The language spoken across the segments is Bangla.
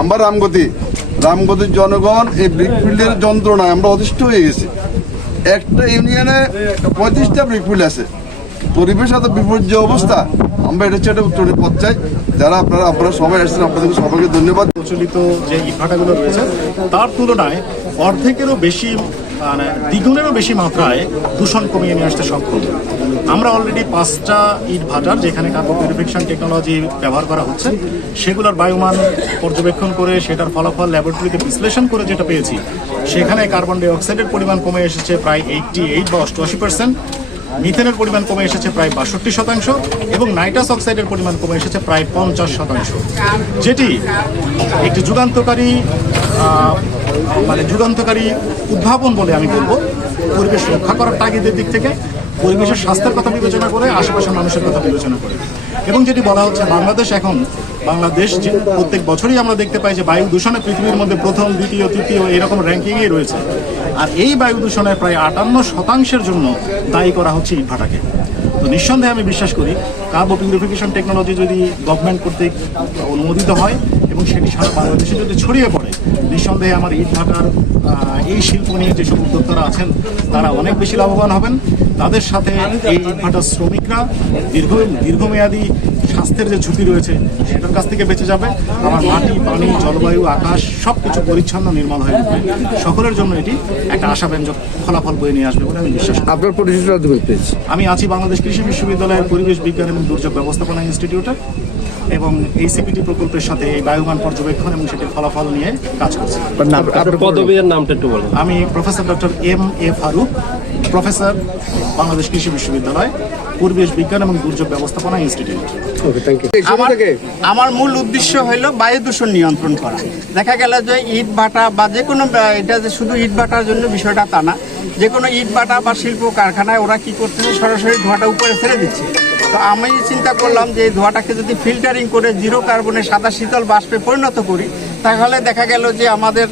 আমরা রামগতির জনগণ এই ব্রিকফিল্ডের যন্ত্রণায় আমরা অতিষ্ঠ হয়ে গেছি। একটা ইউনিয়নে 35টা ব্রিকফিল্ড আছে, পরিবেশ এত বিপর্যয় অবস্থা। আমরা এটা হচ্ছে একটা উত্তরণের পথ চাই। যারা আপনারা সবাই আসছেন, আপনাদেরকে সবাইকে ধন্যবাদ। প্রচলিত যে ইটভাটাগুলো রয়েছে তার তুলনায় অর্ধেকেরও বেশি, মানে দ্বিগুণেরও বেশি মাত্রায় দূষণ কমিয়ে নিয়ে আসতে সক্ষম। আমরা অলরেডি 5টা ইট ভাটার যেখানে কার্বন পিউরিফিকেশন টেকনোলজি ব্যবহার করা হচ্ছে, সেগুলোর বায়ুমান পর্যবেক্ষণ করে সেটার ফলাফল ল্যাবরেটরিতে বিশ্লেষণ করে যেটা পেয়েছি, সেখানে কার্বন ডাই অক্সাইডের পরিমাণ কমে এসেছে প্রায় 88 বা 88%, মিথেনের পরিমাণ কমে এসেছে প্রায় 62% এবং নাইট্রাস অক্সাইডের পরিমাণ কমে এসেছে প্রায় 50%, যেটি একটি যুগান্তকারী উদ্ভাবন বলে আমি বলবো। পরিবেশ রক্ষা করার তাগিদের দিক থেকে, পরিবেশের স্বাস্থ্যের কথা বিবেচনা করে, আশেপাশের মানুষের কথা বিবেচনা করে, এবং যেটি বলা হচ্ছে বাংলাদেশ যে প্রত্যেক বছরই আমরা দেখতে পাই যে বায়ু দূষণে পৃথিবীর মধ্যে প্রথম, দ্বিতীয়, তৃতীয় এরকম র্যাঙ্কিংয়ে রয়েছে। আর এই বায়ু দূষণের প্রায় 58% জন্য দায়ী করা হচ্ছে ইটভাটাকে। তো নিঃসন্দেহে আমি বিশ্বাস করি কার্বন পিউরিফিকেশন টেকনোলজি যদি গভর্নমেন্ট কর্তৃক অনুমোদিত হয় এবং সেটি সারা বাংলাদেশে যদি ছড়িয়ে পড়ে, নিঃসন্দেহে আমার ইটভাটার এই শিল্প নিয়ে যেসব উদ্যোক্তারা আছেন তারা অনেক বেশি লাভবান হবেন। তাদের সাথে এই ইটভাটার শ্রমিকরা দীর্ঘমেয়াদী স্বাস্থ্যের যে ঝুঁকি রয়েছে সেটার কাছ থেকে বেঁচে যাবে। আমার মাটি, পানি, জলবায়ু, আকাশ সবকিছু পরিচ্ছন্ন, নির্মল হয়ে উঠবে। সকলের জন্য এটি একটা আশাব্যঞ্জক ফলাফল বয়ে নিয়ে আসবে বলে আমি বিশ্বাস করি। আপনার পরিচিত? আমি আছি বাংলাদেশ কৃষি বিশ্ববিদ্যালয়ের পরিবেশ বিজ্ঞান এবং দুর্যোগ ব্যবস্থাপনা ইনস্টিটিউটে, এবং এই সিপিটি প্রকল্পের সাথে এই বায়ুমান পর্যবেক্ষণ এবং সেটির ফলাফল নিয়ে কাজ করছি। পদবীর নামটা একটু বলুন। আমি professor doctor M.A. Faruk, professor, Bangladesh কৃষি বিশ্ববিদ্যালয়, পরিবেশ বিজ্ঞান এবং দুর্যোগ ব্যবস্থাপনা ইনস্টিটিউট। আমার মূল উদ্দেশ্য হলো বায়ু দূষণ নিয়ন্ত্রণ করা। দেখা গেল যে ইট ভাটা বা যে কোনো, এটা যে শুধু ইট ভাটার জন্য বিষয়টা তা না, যে কোনো ইট ভাটা বা শিল্প কারখানায় ওরা কি করতেছে, সরাসরি ধোঁয়াটা উপরে ছেড়ে দিচ্ছে। তো আমি চিন্তা করলাম যে এই ধোঁয়াটাকে যদি ফিল্টারিং করে জিরো কার্বনে সাদা শীতল বাষ্পে পরিণত করি, তাহলে দেখা গেল যে আমাদের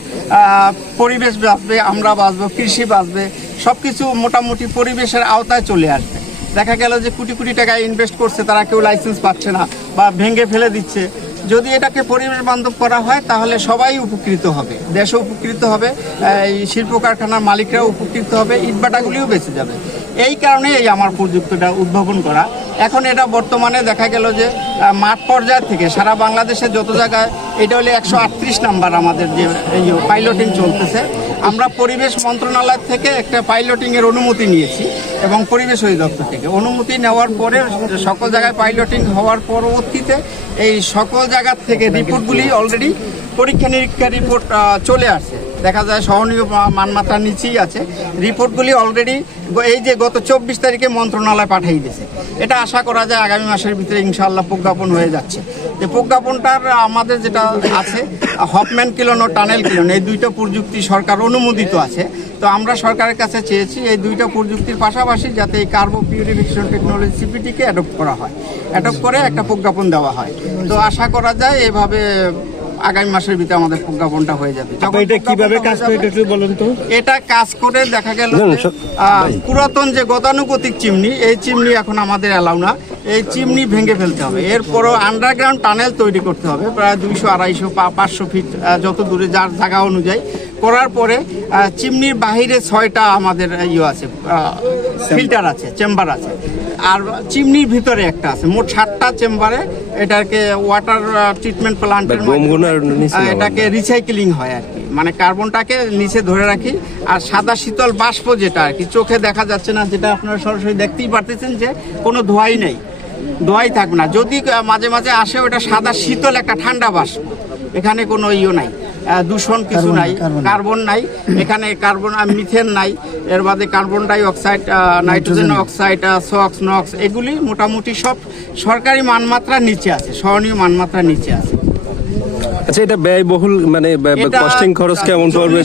পরিবেশ বাঁচবে, আমরা বাঁচবো, কৃষি বাঁচবে, সব কিছু মোটামুটি পরিবেশের আওতায় চলে আসবে। দেখা গেল যে কোটি কোটি টাকা ইনভেস্ট করছে, তারা কেউ লাইসেন্স পাচ্ছে না বা ভেঙে ফেলে দিচ্ছে। যদি এটাকে পরিবেশ বান্ধব করা হয় তাহলে সবাই উপকৃত হবে, দেশও উপকৃত হবে, এই শিল্প কারখানার মালিকরাও উপকৃত হবে, ইটভাটাগুলিও বেঁচে যাবে। এই কারণে এই আমার প্রযুক্তিটা উদ্ভাবন করা। এখন এটা বর্তমানে দেখা গেল যে মাঠ পর্যায় থেকে সারা বাংলাদেশে যত জায়গায়, এটা হলে 138 নাম্বার আমাদের যে এই পাইলটিং চলতেছে। আমরা পরিবেশ মন্ত্রণালয় থেকে একটা পাইলটিংয়ের অনুমতি নিয়েছি এবং পরিবেশ অধিদপ্তর থেকে অনুমতি নেওয়ার পরে সকল জায়গায় পাইলটিং হওয়ার পরবর্তীতে এই সকল জায়গার থেকে রিপোর্টগুলি অলরেডি পরীক্ষা নিরীক্ষা রিপোর্ট চলে আসছে। দেখা যায় সহনীয় মানমাত্রার নিচেই আছে। রিপোর্টগুলি অলরেডি এই যে গত 24 তারিখে মন্ত্রণালয় পাঠিয়ে দিয়েছে। এটা আশা করা যায় আগামী মাসের ভিতরে ইনশাআল্লাহ প্রজ্ঞাপন হয়ে যাচ্ছে। যে প্রজ্ঞাপনটার আমাদের যেটা আছে, হফম্যান কিলন ও টানেল কিলন, এই দুইটা প্রযুক্তি সরকার অনুমোদিত আছে। তো আমরা সরকারের কাছে চেয়েছি এই দুইটা প্রযুক্তির পাশাপাশি যাতে এই কার্বন পিউরিফিকেশন টেকনোলজি সিপিটিকে অ্যাডপ্ট করা হয়, অ্যাডপ্ট করে একটা প্রজ্ঞাপন দেওয়া হয়। তো আশা করা যায় এভাবে আগামী মাসের ভিতরে আমাদের প্রজ্ঞাপনটা হয়ে যাবে। এটা কিভাবে কাজ করে একটু বলুন তো। এটা কাজ করে দেখা গেল পুরাতন যে গতানুগতিক চিমনি, এই চিমনি এখন আমাদের অ্যালাউ না। এই চিমনি ভেঙে ফেলতে হবে, এরপরও আন্ডারগ্রাউন্ড টানেল তৈরি করতে হবে প্রায় 200, 250, 500 ফিট যত দূরে যার জায়গা অনুযায়ী। করার পরে চিমনির বাহিরে 6টা আমাদের আছে, ফিল্টার আছে, চেম্বার আছে, আর চিমনির ভিতরে একটা আছে। মোট 7টা চেম্বারে এটাকে ওয়াটার ট্রিটমেন্ট প্লান্টের এটাকে রিসাইকেলিং হয় আর কি, মানে কার্বনটাকে নিচে ধরে রাখি। আর সাদা শীতল বাষ্প যেটা আর কি চোখে দেখা যাচ্ছে না, যেটা আপনারা সরাসরি দেখতেই পারতেছেন যে কোনো ধোঁয়াই নেই, ধোঁয়াই থাকবে না। যদি মাঝে মাঝে আসে ওটা সাদা শীতল একটা ঠান্ডা বাষ্প, এখানে কোনো নাই, দূষণ কিছু নাই, কার্বন নাই, এখানে কার্বন মিথেন নাই, এর বাদে carbon dioxide, nitrogen oxide, SOx, NOx, এগুলি মোটামুটি সব সরকারি মানমাত্রার নিচে আছে, সহনীয় মানমাত্রার নিচে আছে। আচ্ছা, এটা ব্যয়বহুল, মানে কস্টিং খরচ কেমন পড়বে?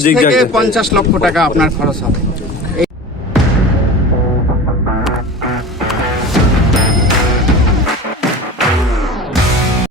50 লক্ষ টাকা আপনার খরচ হবে।